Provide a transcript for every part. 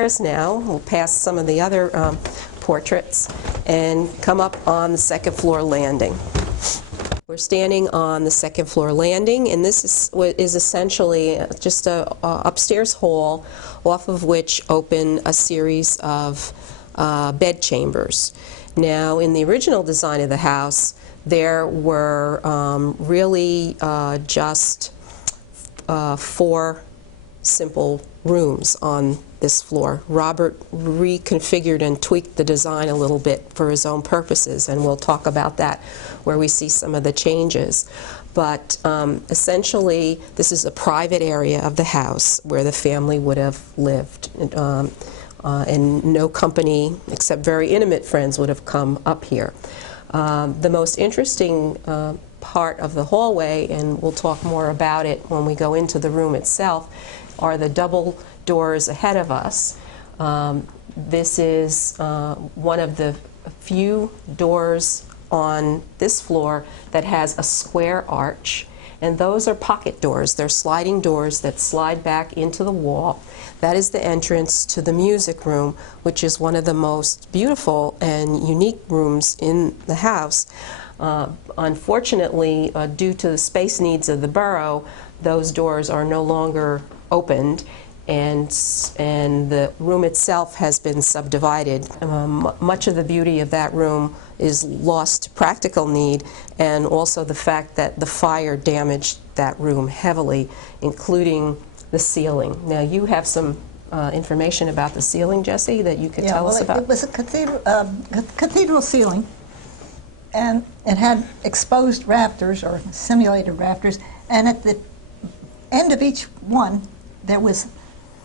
Now, we'll pass some of the other portraits and come up on the second floor landing. We're standing on the second floor landing, and this is essentially just a upstairs hall off of which open a series of bed chambers. Now, in the original design of the house, there were really just 4 simple rooms on this floor. Robert reconfigured and tweaked the design a little bit for his own purposes, and we'll talk about that where we see some of the changes. But essentially, this is a private area of the house where the family would have lived, and no company except very intimate friends would have come up here. The most interesting part of the hallway, and we'll talk more about it when we go into the room itself, are the double doors ahead of us. This is one of the few doors on this floor that has a square arch, and those are pocket doors. They're sliding doors that slide back into the wall. That is the entrance to the music room, which is one of the most beautiful and unique rooms in the house. Unfortunately, due to the space needs of the borough, those doors are no longer opened, and the room itself has been subdivided. Much of the beauty of that room is lost to practical need, and also the fact that the fire damaged that room heavily, including the ceiling. Now, you have some information about the ceiling, Jessie, that you could tell us about. It was a cathedral ceiling, and it had exposed rafters, or simulated rafters, and at the end of each one, there was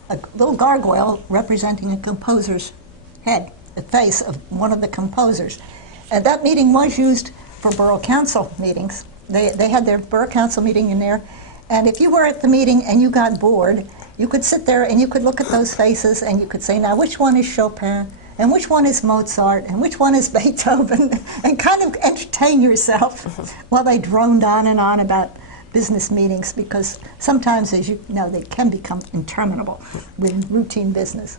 a little gargoyle representing a composer's head, the face of one of the composers. And that meeting was used for borough council meetings. They had their borough council meeting in there, and if you were at the meeting and you got bored, you could sit there and you could look at those faces and you could say, now which one is Chopin, and which one is Mozart, and which one is Beethoven, and kind of entertain yourself while they droned on and on about business meetings, because sometimes, as you know, they can become interminable with routine business.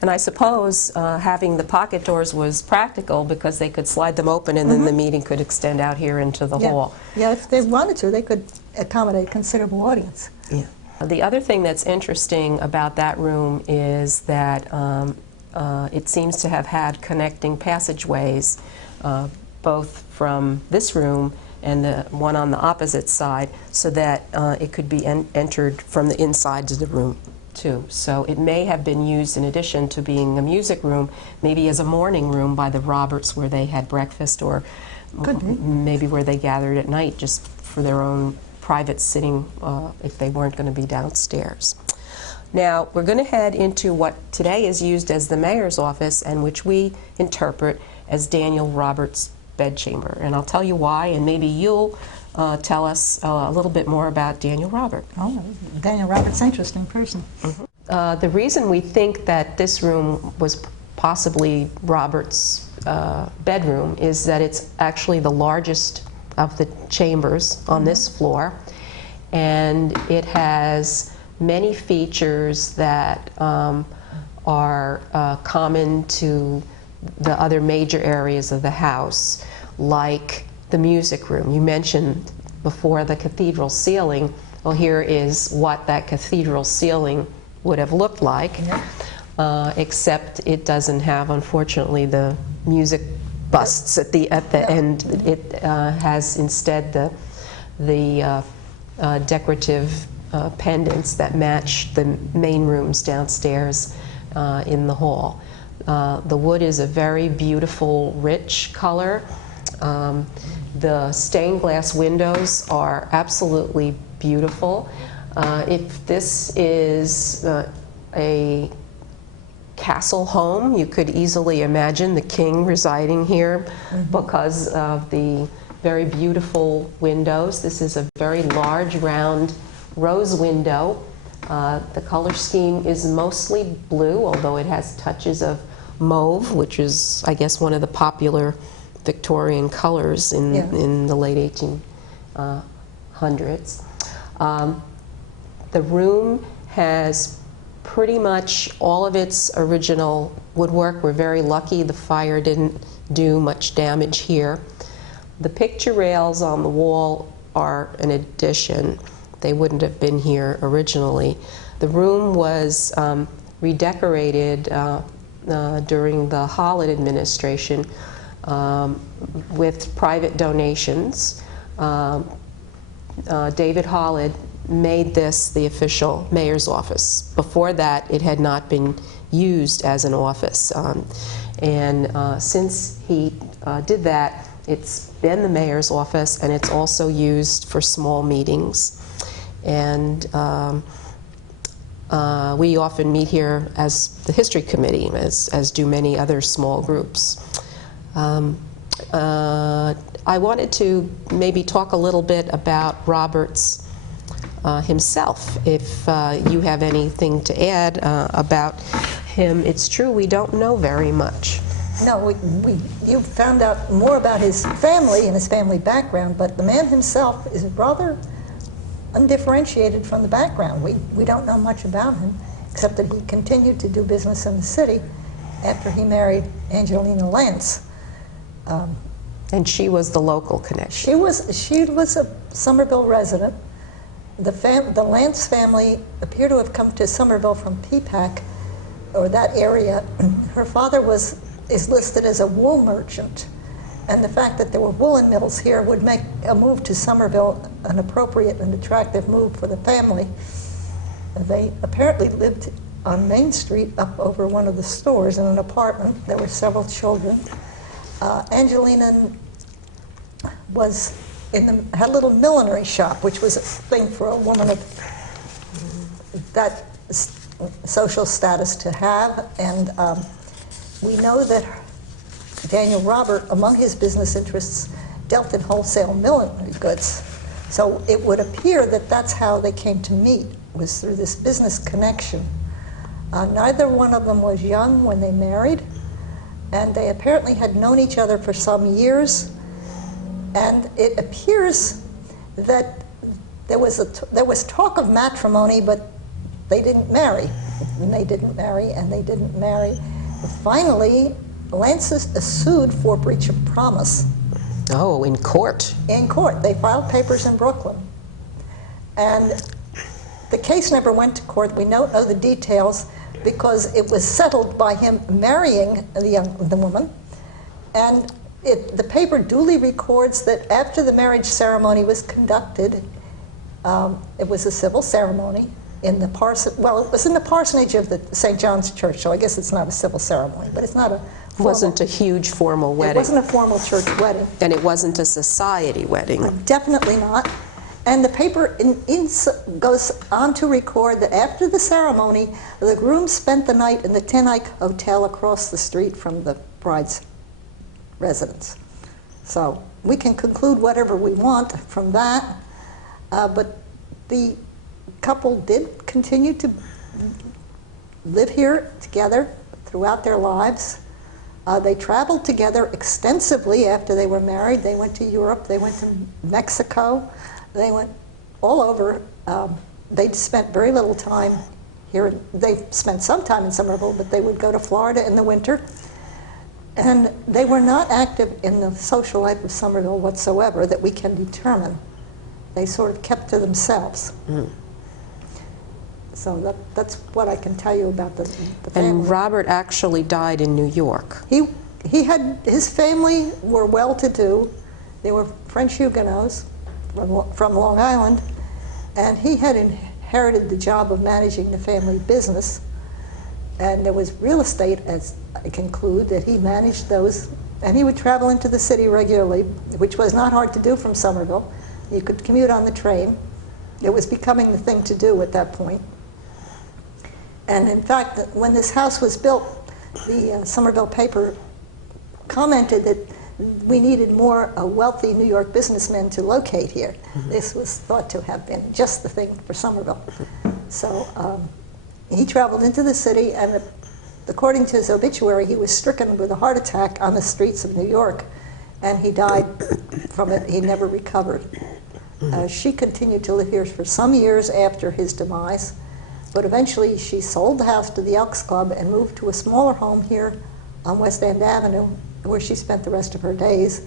And I suppose having the pocket doors was practical because they could slide them open, and then the meeting could extend out here into the hall. Yeah, if they wanted to, they could accommodate a considerable audience. Yeah. The other thing that's interesting about that room is that it seems to have had connecting passageways, both from this room and the one on the opposite side, so that it could be entered from the inside of the room too. So it may have been used, in addition to being a music room, maybe as a morning room by the Roberts, where they had breakfast, or maybe where they gathered at night just for their own private sitting if they weren't going to be downstairs. Now, we're going to head into what today is used as the mayor's office, and which we interpret as Daniel Roberts' bedchamber. And I'll tell you why, and maybe you'll tell us a little bit more about Daniel Robert. Oh, Daniel Roberts, interesting person. The reason we think that this room was possibly Robert's bedroom is that it's actually the largest of the chambers on this floor, and it has many features that are common to the other major areas of the house, like the music room. You mentioned before the cathedral ceiling. Well, here is what that cathedral ceiling would have looked like, except it doesn't have, unfortunately, the music busts at the end. It has instead the decorative pendants that match the main rooms downstairs in the hall. The wood is a very beautiful, rich color. The stained glass windows are absolutely beautiful. If this is a castle home, you could easily imagine the king residing here because of the very beautiful windows. This is a very large, round rose window. The color scheme is mostly blue, although it has touches of mauve, which is, I guess, one of the popular Victorian colors in the late 1800s. The room has pretty much all of its original woodwork. We're very lucky the fire didn't do much damage here. The picture rails on the wall are an addition. They wouldn't have been here originally. The room was redecorated during the Hall administration with private donations. David Hall made this the official mayor's office. Before that, it had not been used as an office. Since he did that, it's been the mayor's office, and it's also used for small meetings. And we often meet here as the history committee, as do many other small groups. I wanted to maybe talk a little bit about Robert's himself, if you have anything to add about him. It's true, we don't know very much. No, you found out more about his family and his family background, but the man himself is rather undifferentiated from the background. We don't know much about him, except that he continued to do business in the city after he married Angelina Lance. And she was the local connection. She was a Somerville resident. The Lance family appear to have come to Somerville from Peapack, or that area. Her father is listed as a wool merchant, and the fact that there were woolen mills here would make a move to Somerville an appropriate and attractive move for the family. They apparently lived on Main Street up over one of the stores in an apartment. There were several children. Angelina had a little millinery shop, which was a thing for a woman of that social status to have. And we know that Daniel Robert, among his business interests, dealt in wholesale millinery goods. So it would appear that that's how they came to meet, was through this business connection. Neither one of them was young when they married, and they apparently had known each other for some years. And it appears that there was talk of matrimony, but they didn't marry. And they didn't marry, and they didn't marry. Finally, Lance is sued for breach of promise. Oh, in court? In court. They filed papers in Brooklyn. And the case never went to court. We don't know the details because it was settled by him marrying the woman. And the paper duly records that after the marriage ceremony was conducted, it was a civil ceremony in the it was in the parsonage of the St. John's Church, so I guess it's not a civil ceremony, but it's not a It wasn't a huge formal wedding. It wasn't a formal church wedding. And it wasn't a society wedding. Definitely not. And the paper goes on to record that after the ceremony, the groom spent the night in the Ten Eyck Hotel across the street from the bride's residence. So we can conclude whatever we want from that, but the couple did continue to live here together throughout their lives. They traveled together extensively after they were married. They went to Europe, they went to Mexico, they went all over. They spent very little time here. They spent some time in Somerville, but they would go to Florida in the winter. And they were not active in the social life of Somerville whatsoever that we can determine. They sort of kept to themselves. Mm. So that's what I can tell you about the family. And Robert actually died in New York. His family were well-to-do. They were French Huguenots from Long Island, and he had inherited the job of managing the family business. And there was real estate, as I conclude, that he managed those, and he would travel into the city regularly, which was not hard to do from Somerville. You could commute on the train. It was becoming the thing to do at that point. And in fact, when this house was built, the Somerville paper commented that we needed more wealthy New York businessmen to locate here. Mm-hmm. This was thought to have been just the thing for Somerville. So he traveled into the city, and according to his obituary, he was stricken with a heart attack on the streets of New York, and he died from it. He never recovered. She continued to live here for some years after his demise, But eventually, she sold the house to the Elks Club and moved to a smaller home here on West End Avenue, where she spent the rest of her days.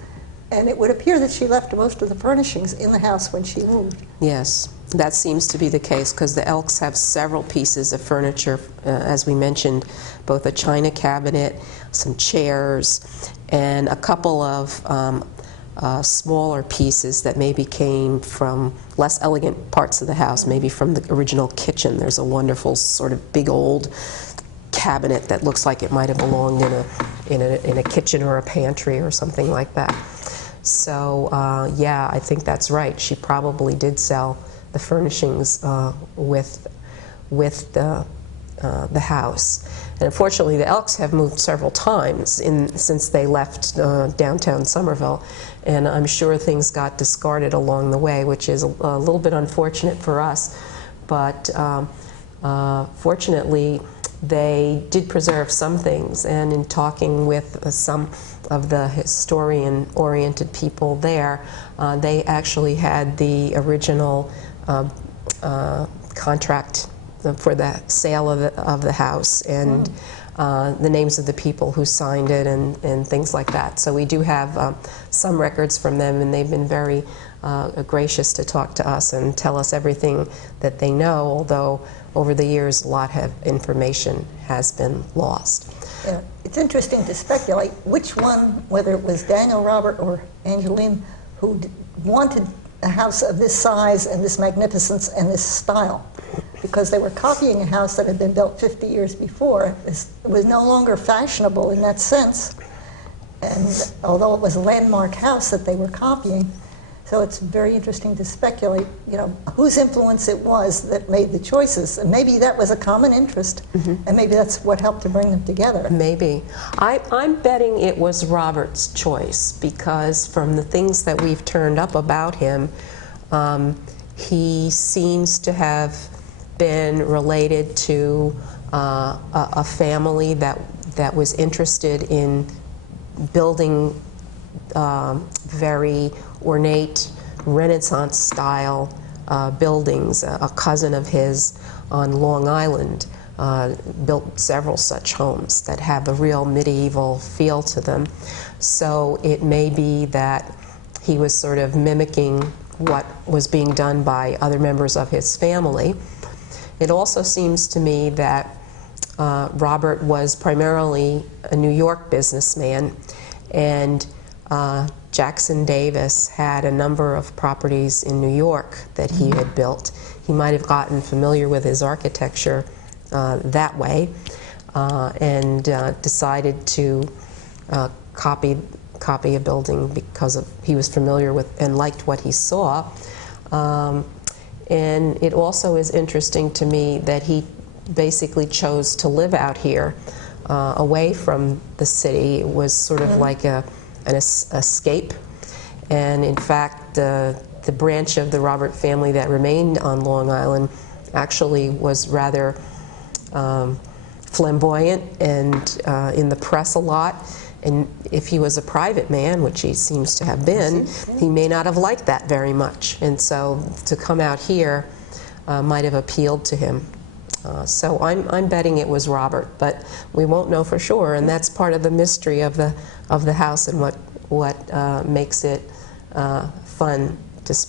And it would appear that she left most of the furnishings in the house when she moved. Yes, that seems to be the case, because the Elks have several pieces of furniture, as we mentioned, both a china cabinet, some chairs, and a couple of smaller pieces that maybe came from less elegant parts of the house, maybe from the original kitchen. There's a wonderful sort of big old cabinet that looks like it might have belonged in a kitchen or a pantry or something like that. So yeah, I think that's right. She probably did sell the furnishings with the house. And unfortunately, the Elks have moved several times since they left downtown Somerville, and I'm sure things got discarded along the way, which is a little bit unfortunate for us. But fortunately, they did preserve some things, and in talking with some of the historian-oriented people there, they actually had the original contract for the sale of the house, and the names of the people who signed it, and things like that. So we do have some records from them, and they've been very gracious to talk to us and tell us everything that they know, although over the years a lot of information has been lost. Yeah, it's interesting to speculate which one, whether it was Daniel, Robert, or Angeline, who wanted a house of this size and this magnificence and this style, because they were copying a house that had been built 50 years before. It was no longer fashionable in that sense, and although it was a landmark house that they were copying, so it's very interesting to speculate, you know, whose influence it was that made the choices. And maybe that was a common interest, and maybe that's what helped to bring them together. Maybe. I'm betting it was Robert's choice, because from the things that we've turned up about him, he seems to have been related to a family that was interested in building very ornate Renaissance-style buildings. A cousin of his on Long Island built several such homes that have a real medieval feel to them. So it may be that he was sort of mimicking what was being done by other members of his family. It also seems to me that Robert was primarily a New York businessman, and Jackson Davis had a number of properties in New York that he had built. He might have gotten familiar with his architecture that way, and decided to copy a building because he was familiar with and liked what he saw. And it also is interesting to me that he basically chose to live out here, away from the city. It was sort of like an escape. And in fact, the branch of the Robert family that remained on Long Island actually was rather flamboyant and in the press a lot. And if he was a private man, which he seems to have been, he may not have liked that very much. And so to come out here might have appealed to him. So I'm betting it was Robert, but we won't know for sure. And that's part of the mystery of the house and what makes it fun